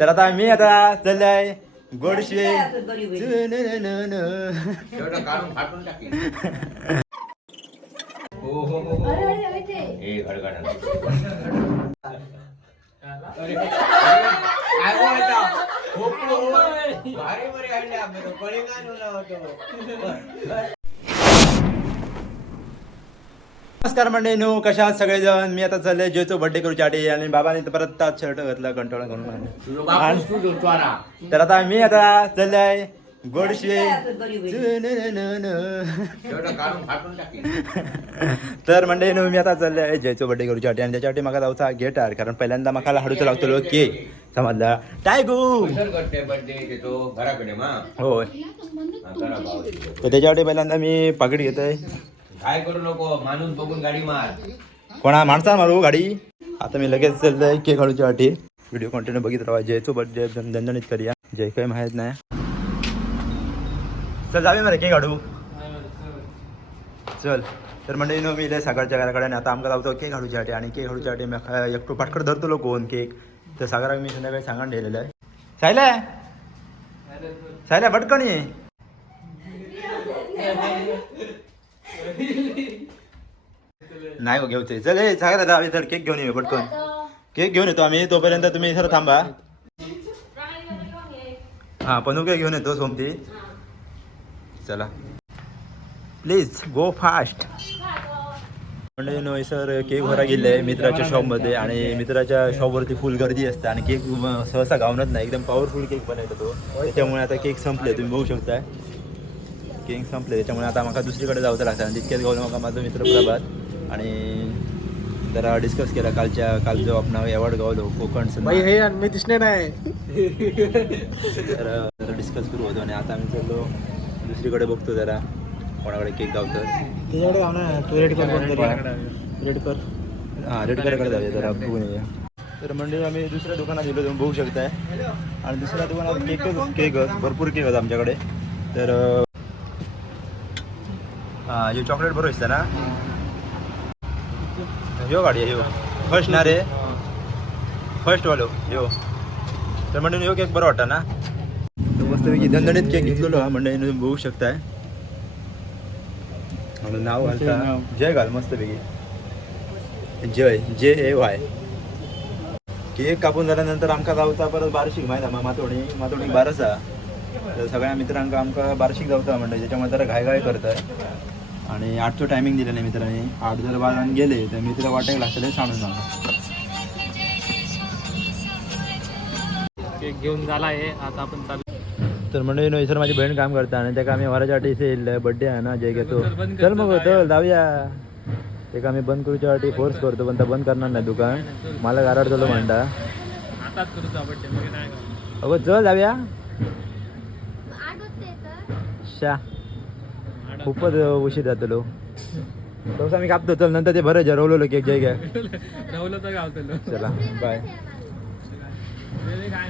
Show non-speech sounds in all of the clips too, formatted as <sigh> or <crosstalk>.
तर आता मी आता चाललोय गोडशे. नमस्कार मंडळी नो कशा सगळेजण? मी आता चाललोय जेचो बर्थडे करूच्यासाठी आणि बाबाने तर परत ताच शर्ट घातला कंट्रोल करून चोरा तर आता मी आता चाललोय गोडशे. तर मंडळी नो मी आता चाललोय जयचो बर्थडे करूच्यासाठी आणि त्याच्यासाठी म्हाका जाऊचा गेटार कारण पहिल्यांदा म्हाका हाडूचो लागतलो केक समजला? मा. होय. हा, करा त्याच्यासाठी पहिल्यांदा मी पाकिट घेतोय. काय करू नको माणूस बघून गाडी मार. कोणा माणसा मारू गाडी? आता मी लगेच चाललोय केक वाटी. व्हिडिओ कंटिन्यू बघित राहा जयचो बर्थडे दणदणीत करूया जय काही माहीत नाही. चल जावे मरे केक हाडू चल. तर म्हणजे नो मी इले सागरच्या घराकडे आणि आता आमकां लावतो केक हाडूच्यासाठी आणि केक हाडूच्यासाठी मी एकटो पाटकर धरतलो कोण केक. तर सागराक मी संध्याकाळी सांगान ठेवलेलं आहे. सायल्या सायला पटकन ये. नाही गो घेऊचे. चल ए सागर दादा तर केक घेऊन ये पटकन. केक घेऊन येतो आम्ही तोपर्यंत तुम्ही सर थांबा. हा पनू केक घेऊन येतो सोमती. चला. प्लीज गो फास्ट म्हणजे नो सर केक भरा गेले मित्राच्या शॉपमध्ये आणि मित्राच्या शॉपवरती फुल गर्दी असते आणि केक सहसा गावनच नाही एकदम पॉवरफुल केक बनवतो तो. त्याच्यामुळे आता केक संपले तुम्ही बघू शकताय. केक संपले. त्याच्यामुळे आता मला दुसरीकडे जावचं लागतं. आणि तितक्यात गावलं मग माझा मित्र प्रभात आणि जरा डिस्कस केला कालच्या काल जो आपण अवॉर्ड गावलो कोकण हे मी दिसणे नाही. जरा जरा डिस्कस करू होतो आणि आता आम्ही चाललो दुसरीकडे बघतो जरा. कोणाकडे केक गावतं ना तू रेड कर रेड कर. हां रेड जाऊया जरा बघून येऊया. तर म्हणजे आम्ही दुसऱ्या दुकानात गेलो तुम्ही बघू शकताय. आणि दुसऱ्या दुकानात केक केक भरपूर केक होता आमच्याकडे. तर हां हे चॉकलेट बरोबर दिसतं ना? ह्यो गाडी आहे ह्यो फर्स्ट ना रे. फर्स्ट वालो ह्यो तर म्हणजे ह्यो केक बरं वाटतं ना? मस्तपैकी दणदणीत केक घेतलेलो हा म्हणजे तुम्ही बघू शकताय. नाव घालता. जय घाल मस्तपैकी. जय जे ए वाय. केक कापून झाल्यानंतर आमका जावचा परत बारशीक माहिती आहे मातोडी मातोडी बारसा तर सगळ्या मित्रांका आमका बारशीक जावचा म्हणजे त्याच्यामुळे जरा घायघाय करताय. आणि आठचं टायमिंग दिलेलं आहे मित्रांनी. आठ जर बाजारात गेले तर मित्र वाटायला लागतले सांडून सांगा केक घेऊन झाला आहे आता आपण चालू तर म्हणजे माझी बहीण काम करता आणि त्या आम्ही वराच्यासाठी येईल बड्डे आहे ना जय घेतो. चल मग चल जाऊया. ते आम्ही बंद करूच्यासाठी फोर्स करतो पण तर बंद करणार नाही दुकान. मला गाराड चलो म्हणता अगो चल जाऊया. शा खूपच उशीर जातलो तसं आम्ही कापतो. चल नंतर ते बरं जरवलेलो केक जय घ्या. रवलं तर गावतलो. चला बाय काय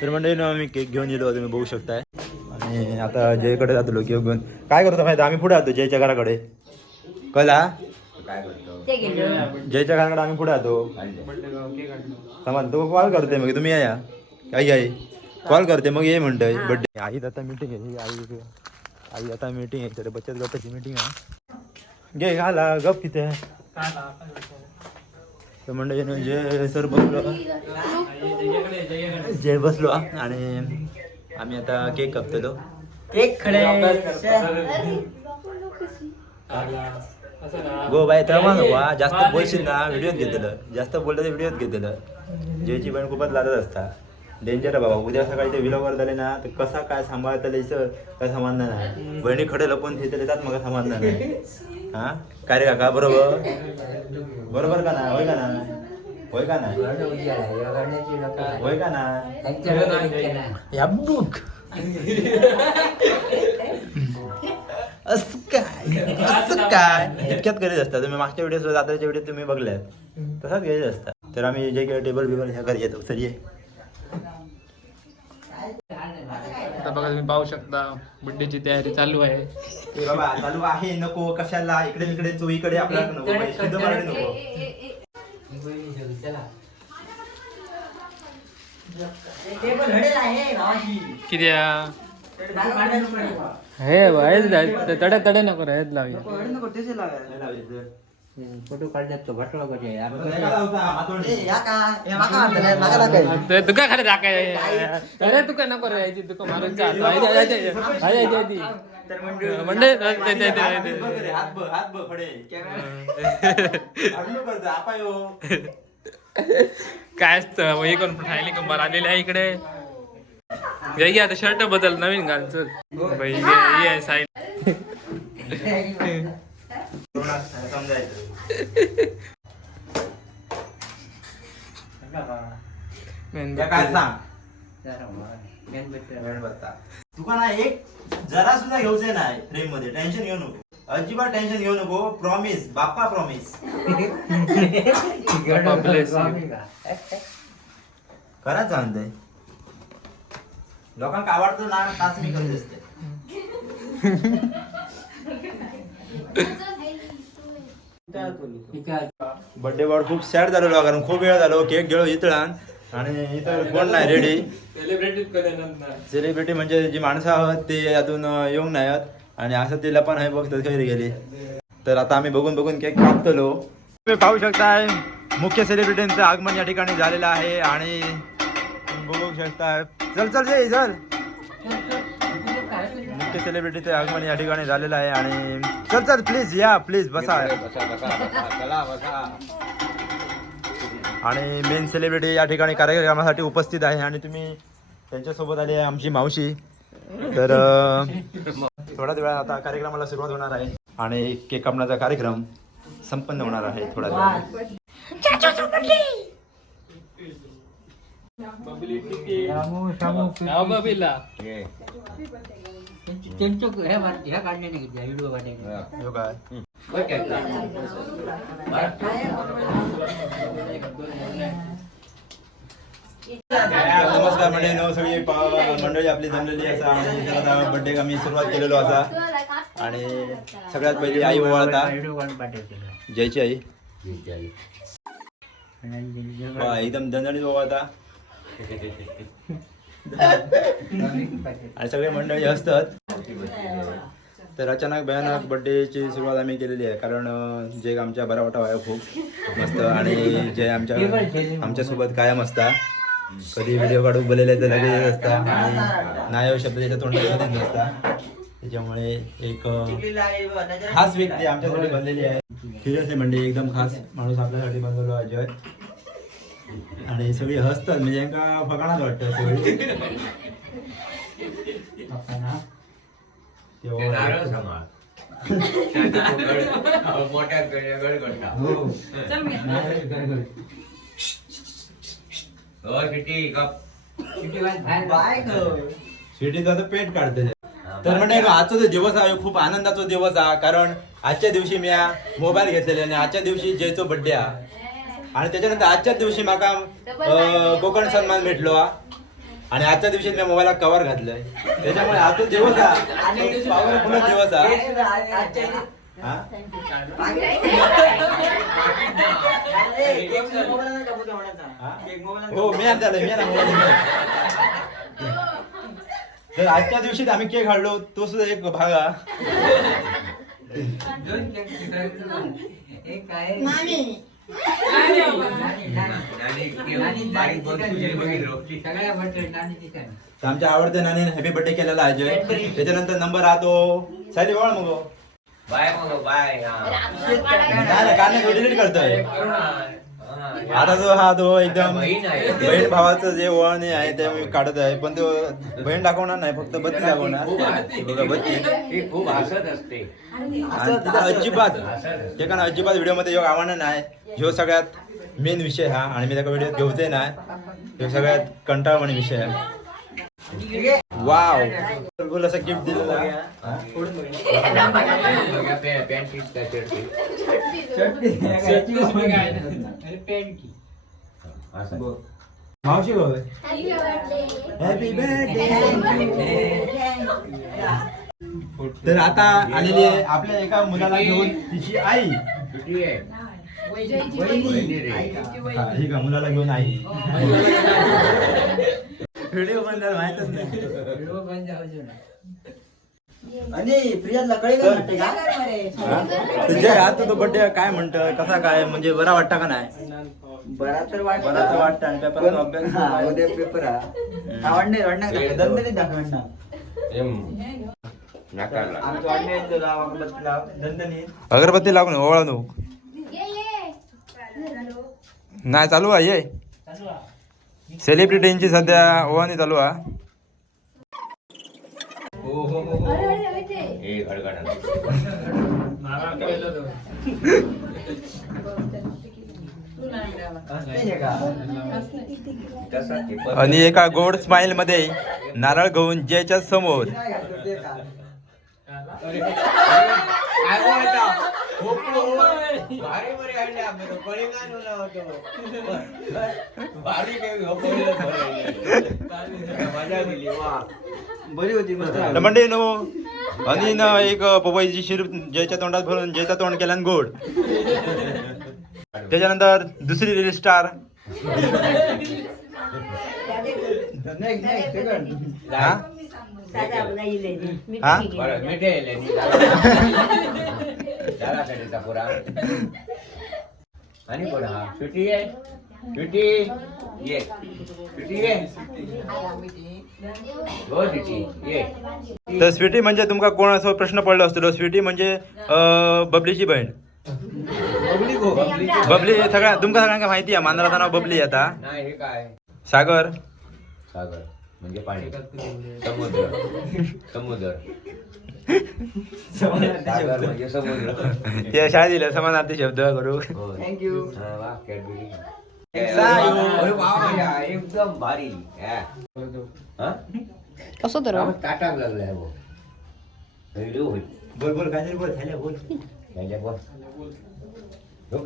तर म्हणजे ना आम्ही केक घेऊन येलो तुम्ही बघू शकताय. आणि आता जयकडे जातलो केक घेऊन. काय करतो माहिती आम्ही पुढे जातो जयच्या घराकडे. कला? काय करतो जयच्या घराकडे आम्ही पुढे जातो. समज तो कॉल करते मग. तुम्ही या आई आई. कॉल करते मग ये म्हणतोय. बड्डे आई आता मीटिंग आहे. आई आई आता मीटिंग आहे तर बचत गटाची मीटिंग आहे. घे घाला गप किती तर म्हणजे जय सर बसलो. जे बसलो. आणि आम्ही आता केक कापतलो. गो बाय तर नको जास्त बोलशील ना व्हिडिओत घेतलं जास्त बोललं तर व्हिडिओत घेतलं जेची पण खूपच लादत असता. डेंजर आहे बाबा. उद्या सकाळी ते विलॉगर झाले ना तर कसा काय सांभाळता सर काय सांभाळणार नाही बहिणी खडे लपून तिथे येतात मग समजणार नाही हा? काय रे काका बरोबर? बरोबर का ना? होय का ना? होय का ना? होय का ना? या बुक असं काय? असं काय? इतक्यात करीत असता. तुम्ही मागच्या व्हिडिओ जात्रेच्या व्हिडिओ तुम्ही बघल्यात. तसाच घेत असता. तर आम्ही जे काही टेबल बिबल ह्या घरी येतो. सर ये. आता बघा तुम्ही पाहू शकता बड्डेची तयारी चालू आहे बाबा चालू आहे नको कशाला इकडे इकडे चोईकडे आपल्याला नको बाई, शुद्ध मराठी नको किती हे तडे तडे नको रे हेच लावूया फोटो काढण्यात तो भटवा कसे ते तुका खरं दाखय अरे तुका नको रे यायची तुका मारून म्हणजे काय असतं? हे कोण राहिली कंबार आलेले आहे इकडे. घे आता शर्ट बदल नवीन घाल चल. बाई हे हे आहे साई काय सांग तुका ना एक जरा सुद्धा घेऊचे नाही. फ्रेममध्ये टेन्शन घेऊ नको अजिबात टेन्शन घेऊ नको प्रॉमिस बाप्पा प्रॉमिस खरंच सांगते लोकांना आवडतो ना तास मी करत असते बर्थडे बॉड खूप सॅड झालेलो कारण खूप वेळ झालो. केक गेलो इतळान आणि इथं कोण नाही रेडी सेलिब्रिटी म्हणजे जी माणसं आहोत ते यातून येऊन नाही आहेत. आणि असं तिला पण आहे बघ घरी गेली. तर आता आम्ही बघून बघून केक कापतलो. तुम्ही पाहू शकताय मुख्य सेलिब्रिटींचं आगमन या ठिकाणी झालेलं आहे. आणि तुम्ही बघू शकताय. चल चल. चल मुख्य सेलिब्रिटीचं आगमन या ठिकाणी झालेलं आहे आणि चल चल प्लीज या प्लीज बसा. बसा बसा बसा चला बसा. आणि मेन सेलिब्रिटी या ठिकाणी कार्यक्रमासाठी उपस्थित आहे आणि तुम्ही त्यांच्यासोबत आली आहे आमची मावशी. तर थोड्याच वेळात आता कार्यक्रमाला सुरुवात होणार आहे आणि केक कापण्याचा कार्यक्रम संपन्न होणार आहे थोड्या वेळात ये. हो काय? बघ त्यातला. नमस्कार मंडळी नो सगळी पा- मंडळी आपली जमलेली असा आणि त्याला बर्थडे आम्ही सुरुवात केलेलो असा. आणि सगळ्यात पहिली आई ओवाळता. जयची आई. वा, एकदम दणदणीत ओवाळता. <laughs> आणि सगळे मंडळी असतात तर अचानक भयानक बर्थडेची सुरुवात आम्ही केलेली आहे. कारण जे आमच्या बरा वाटा आहे खूप मस्त आणि जे आमच्या आमच्यासोबत कायम असता. कधी व्हिडिओ काढून बोललेले तर लगेच येत असता. आणि नाही शब्द त्याच्या तोंडात कधीच नसता. त्याच्यामुळे एक खास व्यक्ती आमच्यासाठी बनलेली आहे. सिरियसली म्हणजे एकदम खास माणूस आपल्यासाठी बनलेलो अजय आणि सगळी हसतात म्हणजे यांका फकाणाच वाटतं सगळी. <laughs> ते नारळ <laughs> मोठ्या. हो, किती. शिर्डीचा तर पेट काढते. तर म्हणजे आजचा जो दिवस आहे खूप आनंदाचा दिवस आहे. कारण आजच्या दिवशी मी मोबाईल घेतलेले आणि आजच्या दिवशी जयचो बर्थडे हा आणि त्याच्यानंतर आजच्याच दिवशी माका कोकण सन्मान भेटलो हा. आणि आजच्या दिवशी मी मोबाईलला कव्हर घातलंय. त्याच्यामुळे आजचा दिवस हा. पॉवरफुल दिवस हा. मी आणता मी आणा मोबाईल तर आजच्या दिवशी आम्ही केक काढलो तो सुद्धा एक भाग. नानी आमच्या आवडत्या नानी हॅपी बर्थडे केलेला आहे अजय त्याच्यानंतर नंबर हा तो सायली वळ मग. बाय मग बाय. हा. नाही डिलीट करतोय. आता जो हा तो एकदम बहीण भावाचं जे वळणे आहे ते मी काढत आहे. पण तो बहीण दाखवणार नाही फक्त बत्ती दाखवणार. हे बत्ती. खूप हसत असते. अजिबात ते कारण अजिबात व्हिडिओमध्ये योग आवडणार नाही. ह्यो सगळ्यात मेन विषय हा. आणि मी त्याचा व्हिडिओ घेऊचे नाही ह्यो सगळ्यात कंटाळवाणी विषय आहे वाव बोल असं गिफ्ट दिलेलं. हा? मावशी भाऊ हॅपी बर्थडे तर आता आलेली आहे आपल्या एका मुलाला घेऊन तिची आई. हा, ठीक आहे मुलाला घेऊन आई. व्हिडिओ पण त्याला माहितच नाही. आणि प्रियाला कळेल वाटते का? तुझे आता तो बर्थडे काय म्हणतं? कसा काय? म्हणजे बरा वाटता का नाही? बरा तर वाटत. बरा तर वाटतं आणि पेपराचा अभ्यास हा, उद्या पेपर हा. हा, वाढणे वाढणे दंदनीत दाखवणार नाकारला आमचं वाढणे येतो लाव, अगरबत्ती लाव, दणदणीत. अगरबत्ती लागून ओळख नको नाही चालू आहे ये. सेलिब्रिटींची सध्या ओवानी चालू आहे. हो आणि एका गोड स्माइलमध्ये नारळ गहून जयच्या समोर. भारी बरी आणली आम्ही तो कळिंगान उला होतो. भारी काही पहिलं बरं. मजा दिली वा. बरी होती मस्त. म्हणजे नो आणि न एक पपईची शिर जयच्या तोंडात भरून जयचा तोंड केला गोड. त्याच्यानंतर दुसरी रील स्टार <laughs> हा? हा? बरं मिठे येले नी. झाला का त्याचा पुरा. आणि कोण हा. सुटी आहे? सुटी? ये. सुटी ये हो सुटी. ये. तर स्वीटी म्हणजे तुमका कोण असं प्रश्न पडलो असतो? स्वीटी म्हणजे अं, बबलीची बहीण. बबली गो बबली सगळ्या तुमका सगळ्यांका माहिती आहे मांजराचं नाव बबली आहे आता. नाही हे काय? सागर. सागर. म्हणजे पाणी समुद्र समुद्र सागर म्हणजे समुद्र समानार्थी शब्द करू हो. थँक्यू हा, कॅडबरी. एकदम भारी हा. हा? कसं तर आवाज ताटाक लागलाय भाऊ. होईल. बोल बोल काहीतरी बोल खायला बोल यायला बोल.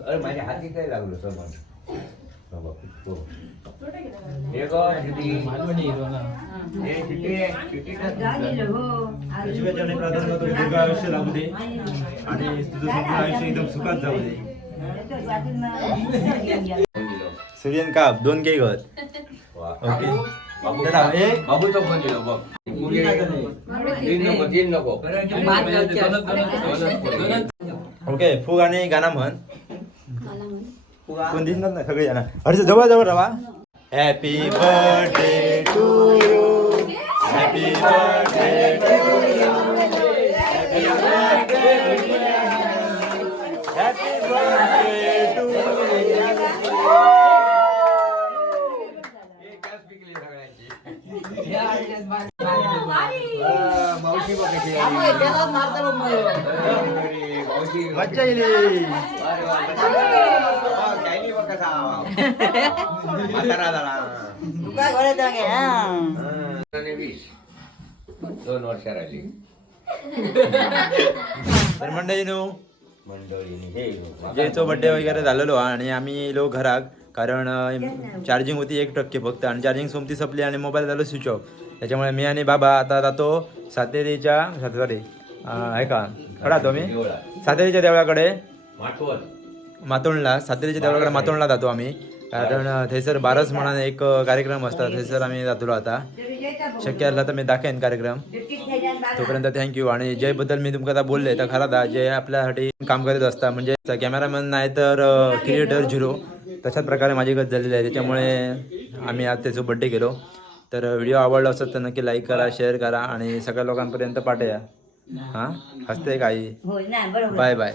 अरे माझ्या हाती काय लागलो सर माझं हो, बघ, तो. हे गं, शिटी. हे शिटी आहे, शिटी टाक. जीवाच्या आणि प्राधान्य तुला दीर्घ आयुष्य लागू दे आणि तुझं संपूर्ण आयुष्य एकदम सुखात जाऊ दे सूर्यन काप दोन केक होत वा. ओके बाबू दादा, एक. बाबूचा फोन दिला बघ मुली तीन नको तीन नको ओके फुग आणि गाणं म्हण कोण दिसणार नाही सगळे जण हर्ष जवळ जवळ राहा. Happy birthday to you happy birthday to you happy birthday happy birthday to मावशी बघ आली. मज्जा येईल अरे वा, कसा वा, काही नाही बघ कसा म्हातारा झाला आणि वीस दोन वर्ष राहिली तर मंडळी नो मंडळीने हे जयचो बड्डे वगैरे झालेलो हा आणि आम्ही लो घराक कारण चार्जिंग होती एक टक्के फक्त आणि चार्जिंग सोमती संपली आणि मोबाईल झालो स्विच ऑफ त्याच्यामुळे मी आणि बाबा आता जातो सातेरीच्या सॉरी आहे का? कडा तो मी सातेरीच्या देवळाकडे. माठवत मातोंडला सातेरीच्या देवळाकडे मातोंडला जातो आम्ही. कारण थंयसर बारस म्हणून एक कार्यक्रम असतात. थंयसर आम्ही जातलो आता. शक्य असला तर मी दाखवेन कार्यक्रम. तोपर्यंत थँक्यू आणि जयबद्दल मी तुमका आता बोलले तर खरा दा जय आपल्यासाठी काम करीत असता. म्हणजे कॅमेरामॅन नाही तर क्रिएटर झिरो. तशाच प्रकारे माझी गत झालेली आहे. त्याच्यामुळे आम्ही आज त्याचा बड्डे केलो. तर व्हिडिओ आवडला असेल तर नक्की लाईक करा शेअर करा आणि सगळ्या लोकांपर्यंत पाठवूया. हां? हसते काही बाय बाय